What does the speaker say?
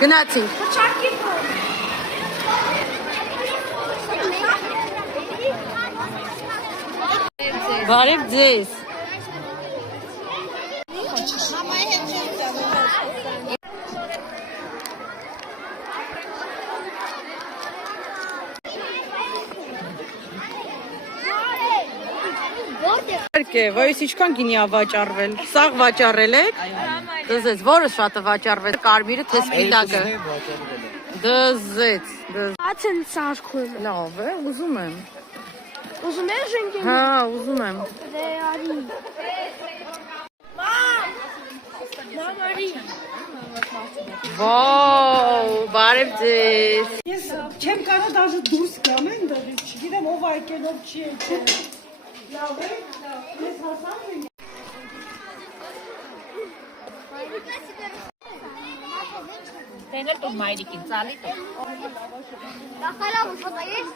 Գնացինք։ Բարև ձեզ։ Վայս ինչքան գինի է վաճառվել։ Սաղ վաճառել եք։ Դզեց, որը շատ է վաճառվել։ Կարմիրը թե սպիտակը։ Դզեց։ Ացեն սարքում։ Լավ է, ուզում եմ։ Ուզում ես ժենգեն։ Հա, ուզում եմ։ Դե արի։ Մամ արի։ Վաու, բարև ձեզ։ Ես չեմ կարող դաժե դուրս գամ այնտեղից, չգիտեմ ով է եկել, ով չի եկել։ Լավ է, ես հասանք ենք։ Տենել տուր մայրիկին, ծալի տուր։ Կախալավ ուշոտա ես։